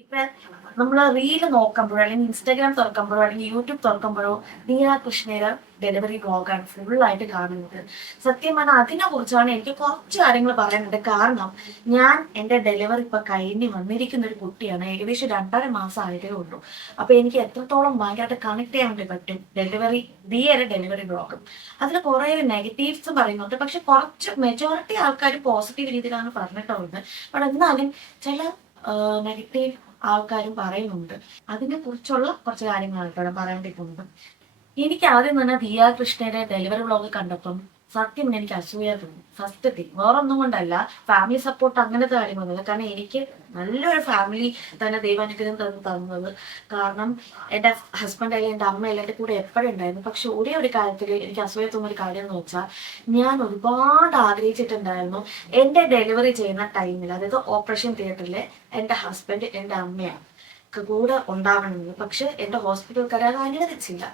ഇപ്പൊ നമ്മൾ റീല് നോക്കുമ്പോഴോ അല്ലെങ്കിൽ ഇൻസ്റ്റാഗ്രാം തുറക്കുമ്പോഴോ അല്ലെങ്കിൽ യൂട്യൂബ് തുറക്കുമ്പോഴോ ദിയ കൃഷ്ണയുടെ ഡെലിവറി ബ്ലോഗാണ് ഫുള്ളായിട്ട് കാണുന്നത്. സത്യം പറഞ്ഞാൽ അതിനെ കുറിച്ചാണ് എനിക്ക് കുറച്ച് കാര്യങ്ങൾ പറയാനുണ്ട്. കാരണം ഞാൻ എൻ്റെ ഡെലിവറി ഇപ്പൊ കഴിഞ്ഞ് വന്നിരിക്കുന്ന ഒരു കുട്ടിയാണ്. ഏകദേശം 2.5 മാസം ആയതേ ഉള്ളൂ. അപ്പൊ എനിക്ക് എത്രത്തോളം ഭയങ്കരമായിട്ട് കണക്ട് ചെയ്യാൻ വേണ്ടി പറ്റും ദിയയുടെ ഡെലിവറി ബ്ലോഗും. അതിൽ കുറെ നെഗറ്റീവ്സ് പറയുന്നുണ്ട്, പക്ഷെ കുറച്ച് മെജോറിറ്റി ആൾക്കാർ പോസിറ്റീവ് രീതിയിലാണ് പറഞ്ഞിട്ടുള്ളത്. ബട്ട് എന്നാലും ചില നെഗറ്റീവ് ആൾക്കാരും പറയുന്നുണ്ട്. അതിനെ കുറിച്ചുള്ള കുറച്ച് കാര്യങ്ങളാണ് ഇവിടെ പറയാൻ വേണ്ടി പോകുന്നത്. എനിക്ക് ആദ്യം തന്നെ ദിയ കൃഷ്ണയുടെ ഡെലിവറി വ്ളോഗ് കണ്ടപ്പം സത്യം എനിക്ക് അസൂയ തോന്നി. ഫസ്റ്റ് തിങ് വേറൊന്നും കൊണ്ടല്ല, ഫാമിലി സപ്പോർട്ട് അങ്ങനത്തെ കാര്യങ്ങളൊന്നുമില്ല. കാരണം എനിക്ക് നല്ലൊരു ഫാമിലി തന്നെ ദൈവാനുഗ്രഹം തന്നത്. കാരണം എൻ്റെ ഹസ്ബൻഡ് അല്ലെങ്കിൽ എൻ്റെ അമ്മയെല്ലാം എൻ്റെ കൂടെ എപ്പോഴും ഉണ്ടായിരുന്നു. പക്ഷെ ഒരേ ഒരു കാര്യത്തിൽ എനിക്ക് അസൂയ തോന്നുന്ന ഒരു കാര്യം എന്ന് വെച്ചാൽ, ഞാൻ ഒരുപാട് ആഗ്രഹിച്ചിട്ടുണ്ടായിരുന്നു എൻ്റെ ഡെലിവറി ചെയ്യുന്ന ടൈമിൽ, അതായത് ഓപ്പറേഷൻ തിയേറ്ററിൽ എൻ്റെ ഹസ്ബൻഡ് എൻ്റെ അമ്മയാണ് കൂടെ ഉണ്ടാവണമെന്ന്. പക്ഷെ എൻ്റെ ഹോസ്പിറ്റൽക്കാരെ അത് അനുവദിച്ചില്ല.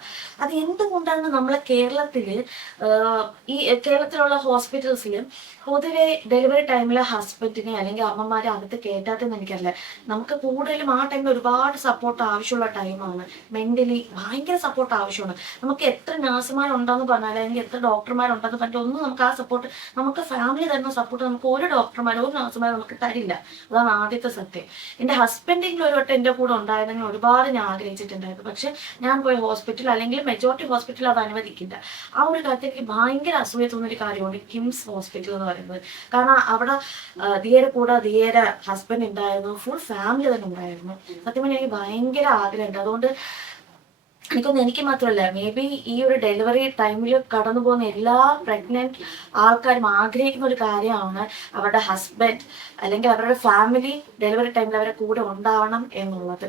അത് എന്തുകൊണ്ടാണ് നമ്മളെ കേരളത്തില് ഈ കേരളത്തിലുള്ള ഹോസ്പിറ്റൽസിൽ പൊതുവെ ഡെലിവറി ടൈമിലെ ഹസ്ബൻഡിനെ അല്ലെങ്കിൽ അമ്മമാരെ അകത്ത് കയറ്റാത്തെന്ന് എനിക്കറിയില്ല. നമുക്ക് കൂടുതലും ആ ടൈമിൽ ഒരുപാട് സപ്പോർട്ട് ആവശ്യമുള്ള ടൈമാണ്. മെന്റലി ഭയങ്കര സപ്പോർട്ട് ആവശ്യമാണ്. നമുക്ക് എത്ര നഴ്സുമാരുണ്ടെന്ന് പറഞ്ഞാൽ അല്ലെങ്കിൽ എത്ര ഡോക്ടർമാരുണ്ടെന്ന് പറഞ്ഞാൽ ഒന്നും നമുക്ക് ആ സപ്പോർട്ട്, നമുക്ക് ഫാമിലി തരുന്ന സപ്പോർട്ട് നമുക്ക് ഒരു ഡോക്ടർമാരോ ഒരു നഴ്സുമാരോ നമുക്ക് തരില്ല. അതാണ് ആദ്യത്തെ സത്യം. എൻ്റെ ഹസ്ബൻഡിൻ്റെ ഒരു വട്ടം എൻ്റെ കൂടെ ഉണ്ടായിരുന്നെങ്കിൽ ഒരുപാട് ഞാൻ ആഗ്രഹിച്ചിട്ടുണ്ടായിരുന്നു. പക്ഷെ ഞാൻ പോയ ഹോസ്പിറ്റൽ അല്ലെങ്കിൽ മെജോറിറ്റി ഹോസ്പിറ്റൽ അത് അനുവദിക്കില്ല. ആ ഒരു കാര്യത്തിൽ എനിക്ക് ഭയങ്കര അസൂയ തോന്നിയൊരു കാര്യമാണ് കിംസ് ഹോസ്പിറ്റൽ എന്ന് പറയുന്നത്. കാരണം അവിടെ ദിയയുടെ കൂടെ ദിയയുടെ ഹസ്ബൻഡ് ഉണ്ടായിരുന്നു, ഫുൾ ഫാമിലി തന്നെ ഉണ്ടായിരുന്നു. സത്യം പറഞ്ഞാൽ എനിക്ക് ഭയങ്കര ആഗ്രഹമുണ്ട്. അതുകൊണ്ട് എനിക്ക് മാത്രമല്ല, മേ ബി ഈ ഒരു ഡെലിവറി ടൈമിൽ കടന്നു പോകുന്ന എല്ലാ പ്രഗ്നന്റ് ആൾക്കാരും ആഗ്രഹിക്കുന്ന ഒരു കാര്യമാണ് അവരുടെ ഹസ്ബൻഡ് അല്ലെങ്കിൽ അവരുടെ ഫാമിലി ഡെലിവറി ടൈമിൽ അവരുടെ കൂടെ ഉണ്ടാവണം എന്നുള്ളത്.